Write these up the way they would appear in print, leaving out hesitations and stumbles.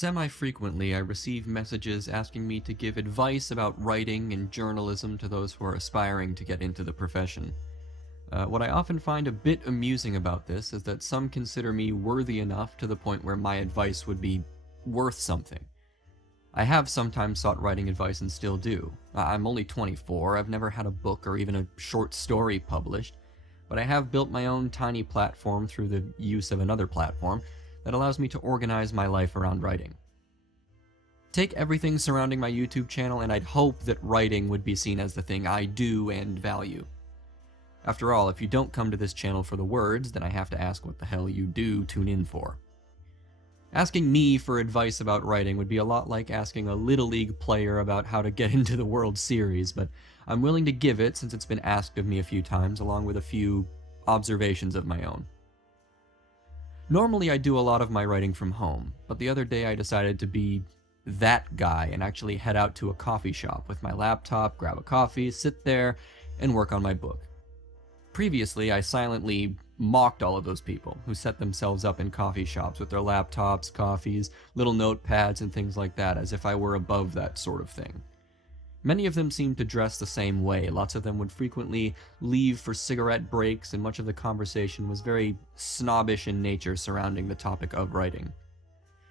Semi-frequently, I receive messages asking me to give advice about writing and journalism to those who are aspiring to get into the profession. What I often find a bit amusing about this is that some consider me worthy enough to the point where my advice would be worth something. I have sometimes sought writing advice and still do. I'm only 24, I've never had a book or even a short story published, but I have built my own tiny platform through the use of another platform that allows me to organize my life around writing. Take everything surrounding my YouTube channel and I'd hope that writing would be seen as the thing I do and value. After all, if you don't come to this channel for the words, then I have to ask what the hell you do tune in for. Asking me for advice about writing would be a lot like asking a Little League player about how to get into the World Series, but I'm willing to give it since it's been asked of me a few times, along with a few observations of my own. Normally I do a lot of my writing from home, but the other day I decided to be that guy and actually head out to a coffee shop with my laptop, grab a coffee, sit there, and work on my book. Previously, I silently mocked all of those people who set themselves up in coffee shops with their laptops, coffees, little notepads, and things like that, as if I were above that sort of thing. Many of them seemed to dress the same way. Lots of them would frequently leave for cigarette breaks, and much of the conversation was very snobbish in nature surrounding the topic of writing.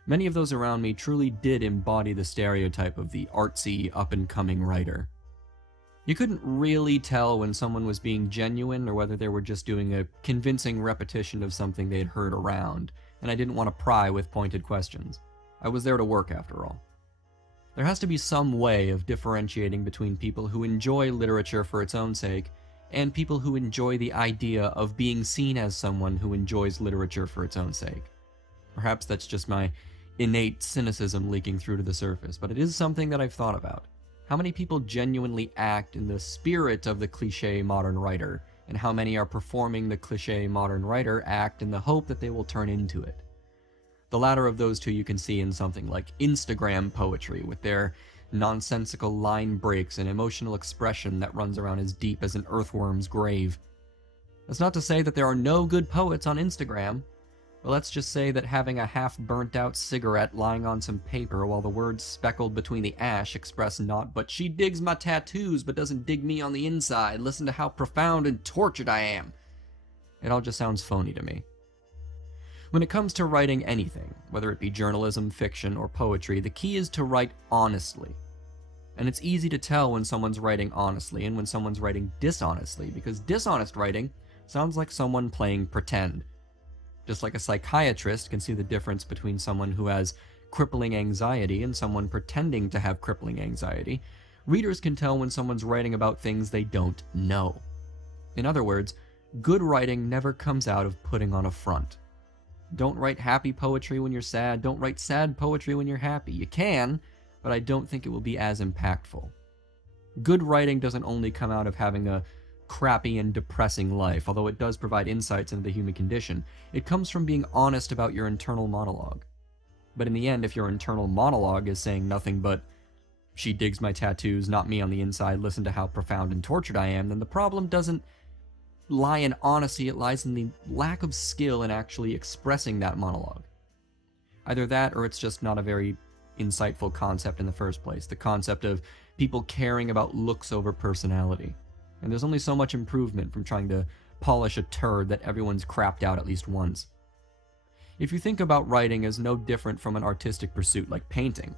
Many of those around me truly did embody the stereotype of the artsy, up-and-coming writer. You couldn't really tell when someone was being genuine or whether they were just doing a convincing repetition of something they'd heard around, and I didn't want to pry with pointed questions. I was there to work after all. There has to be some way of differentiating between people who enjoy literature for its own sake and people who enjoy the idea of being seen as someone who enjoys literature for its own sake. Perhaps that's just my innate cynicism leaking through to the surface, but it is something that I've thought about. How many people genuinely act in the spirit of the cliché modern writer, and how many are performing the cliché modern writer act in the hope that they will turn into it? The latter of those two you can see in something like Instagram poetry, with their nonsensical line breaks and emotional expression that runs around as deep as an earthworm's grave. That's not to say that there are no good poets on Instagram, but let's just say that having a half-burnt-out cigarette lying on some paper while the words speckled between the ash express naught but "she digs my tattoos but doesn't dig me on the inside, listen to how profound and tortured I am," it all just sounds phony to me. When it comes to writing anything, whether it be journalism, fiction, or poetry, the key is to write honestly. And it's easy to tell when someone's writing honestly and when someone's writing dishonestly, because dishonest writing sounds like someone playing pretend. Just like a psychiatrist can see the difference between someone who has crippling anxiety and someone pretending to have crippling anxiety, readers can tell when someone's writing about things they don't know. In other words, good writing never comes out of putting on a front. Don't write happy poetry when you're sad, don't write sad poetry when you're happy. You can, but I don't think it will be as impactful. Good writing doesn't only come out of having a crappy and depressing life, although it does provide insights into the human condition. It comes from being honest about your internal monologue. But in the end, if your internal monologue is saying nothing but "she digs my tattoos, not me on the inside, listen to how profound and tortured I am," then the problem doesn't lie in honesty, it lies in the lack of skill in actually expressing that monologue. Either that, or it's just not a very insightful concept in the first place, the concept of people caring about looks over personality. And there's only so much improvement from trying to polish a turd that everyone's crapped out at least once. If you think about writing as no different from an artistic pursuit like painting,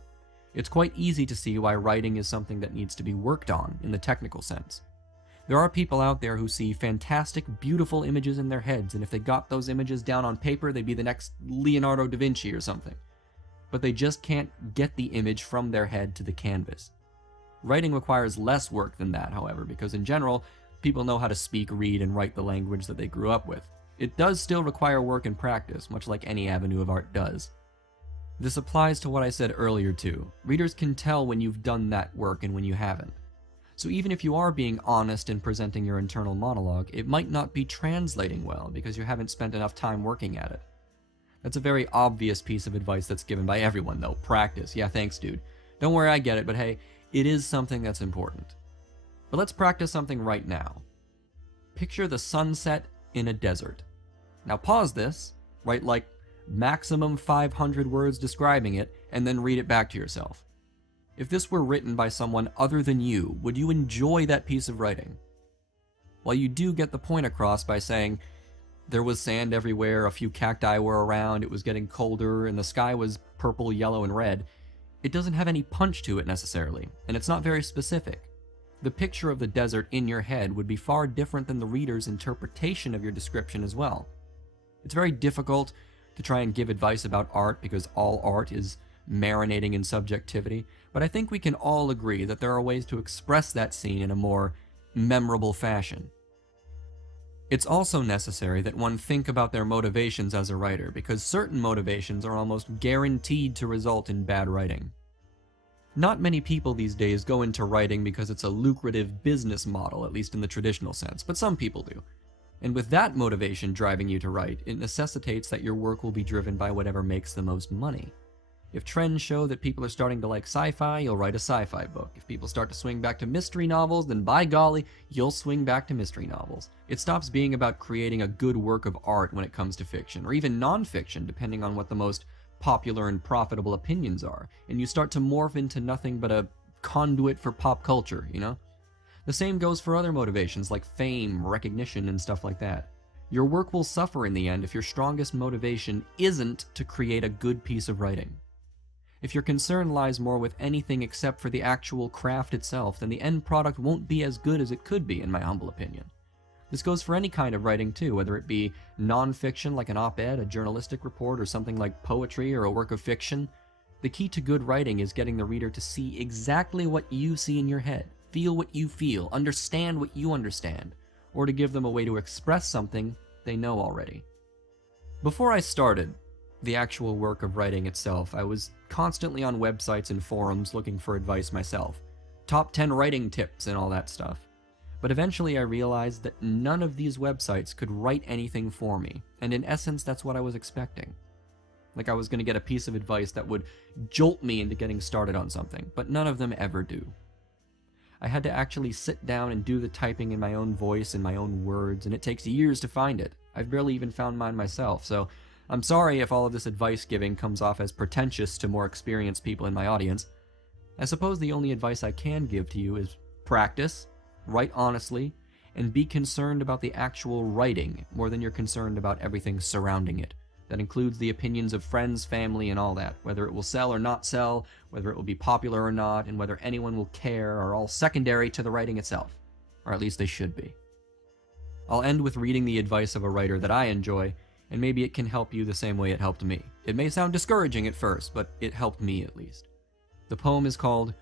it's quite easy to see why writing is something that needs to be worked on in the technical sense. There are people out there who see fantastic, beautiful images in their heads, and if they got those images down on paper, they'd be the next Leonardo da Vinci or something. But they just can't get the image from their head to the canvas. Writing requires less work than that, however, because in general, people know how to speak, read, and write the language that they grew up with. It does still require work and practice, much like any avenue of art does. This applies to what I said earlier too. Readers can tell when you've done that work and when you haven't. So even if you are being honest in presenting your internal monologue, it might not be translating well because you haven't spent enough time working at it. That's a very obvious piece of advice that's given by everyone though. Practice. Yeah, thanks dude. Don't worry, I get it, but hey, it is something that's important. But let's practice something right now. Picture the sunset in a desert. Now pause this, write like maximum 500 words describing it, and then read it back to yourself. If this were written by someone other than you, would you enjoy that piece of writing? While you do get the point across by saying, there was sand everywhere, a few cacti were around, it was getting colder, and the sky was purple, yellow, and red, it doesn't have any punch to it necessarily, and it's not very specific. The picture of the desert in your head would be far different than the reader's interpretation of your description as well. It's very difficult to try and give advice about art because all art is marinating in subjectivity, but I think we can all agree that there are ways to express that scene in a more memorable fashion. It's also necessary that one think about their motivations as a writer, because certain motivations are almost guaranteed to result in bad writing. Not many people these days go into writing because it's a lucrative business model, at least in the traditional sense, but some people do. And with that motivation driving you to write, it necessitates that your work will be driven by whatever makes the most money. If trends show that people are starting to like sci-fi, you'll write a sci-fi book. If people start to swing back to mystery novels, then by golly, you'll swing back to mystery novels. It stops being about creating a good work of art when it comes to fiction, or even non-fiction, depending on what the most popular and profitable opinions are, and you start to morph into nothing but a conduit for pop culture, you know? The same goes for other motivations like fame, recognition, and stuff like that. Your work will suffer in the end if your strongest motivation isn't to create a good piece of writing. If your concern lies more with anything except for the actual craft itself, then the end product won't be as good as it could be, in my humble opinion. This goes for any kind of writing too, whether it be non-fiction like an op-ed, a journalistic report, or something like poetry or a work of fiction. The key to good writing is getting the reader to see exactly what you see in your head, feel what you feel, understand what you understand, or to give them a way to express something they know already. Before I started the actual work of writing itself, I was constantly on websites and forums looking for advice myself. Top 10 writing tips and all that stuff. But eventually I realized that none of these websites could write anything for me, and in essence that's what I was expecting. Like I was going to get a piece of advice that would jolt me into getting started on something, but none of them ever do. I had to actually sit down and do the typing in my own voice and my own words, and it takes years to find it. I've barely even found mine myself, so I'm sorry if all of this advice giving comes off as pretentious to more experienced people in my audience. I suppose the only advice I can give to you is practice, write honestly, and be concerned about the actual writing more than you're concerned about everything surrounding it. That includes the opinions of friends, family, and all that. Whether it will sell or not sell, whether it will be popular or not, and whether anyone will care are all secondary to the writing itself. Or at least they should be. I'll end with reading the advice of a writer that I enjoy, and maybe it can help you the same way it helped me. It may sound discouraging at first, but it helped me at least. The poem is called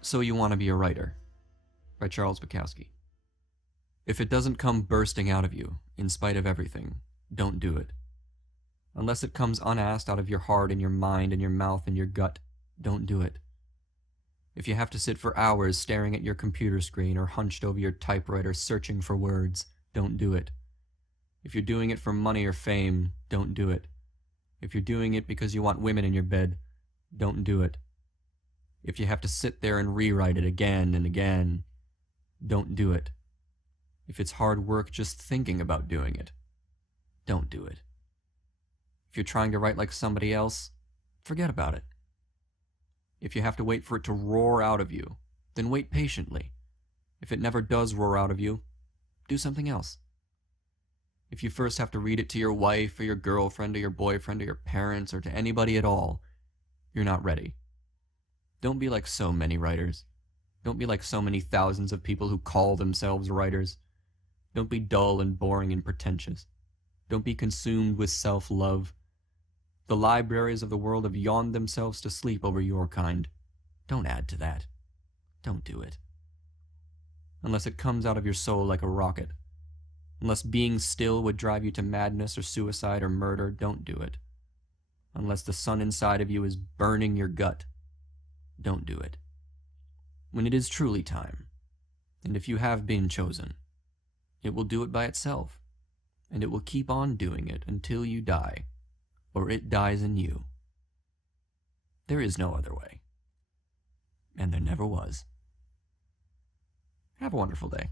So You Want to Be a Writer, by Charles Bukowski. If it doesn't come bursting out of you, in spite of everything, don't do it. Unless it comes unasked out of your heart and your mind and your mouth and your gut, don't do it. If you have to sit for hours staring at your computer screen or hunched over your typewriter searching for words, don't do it. If you're doing it for money or fame, don't do it. If you're doing it because you want women in your bed, don't do it. If you have to sit there and rewrite it again and again, don't do it. If it's hard work just thinking about doing it, don't do it. If you're trying to write like somebody else, forget about it. If you have to wait for it to roar out of you, then wait patiently. If it never does roar out of you, do something else. If you first have to read it to your wife or your girlfriend or your boyfriend or your parents or to anybody at all, you're not ready. Don't be like so many writers. Don't be like so many thousands of people who call themselves writers. Don't be dull and boring and pretentious. Don't be consumed with self-love. The libraries of the world have yawned themselves to sleep over your kind. Don't add to that. Don't do it. Unless it comes out of your soul like a rocket. Unless being still would drive you to madness or suicide or murder, don't do it. Unless the sun inside of you is burning your gut, don't do it. When it is truly time, and if you have been chosen, it will do it by itself, and it will keep on doing it until you die, or it dies in you. There is no other way, and there never was. Have a wonderful day.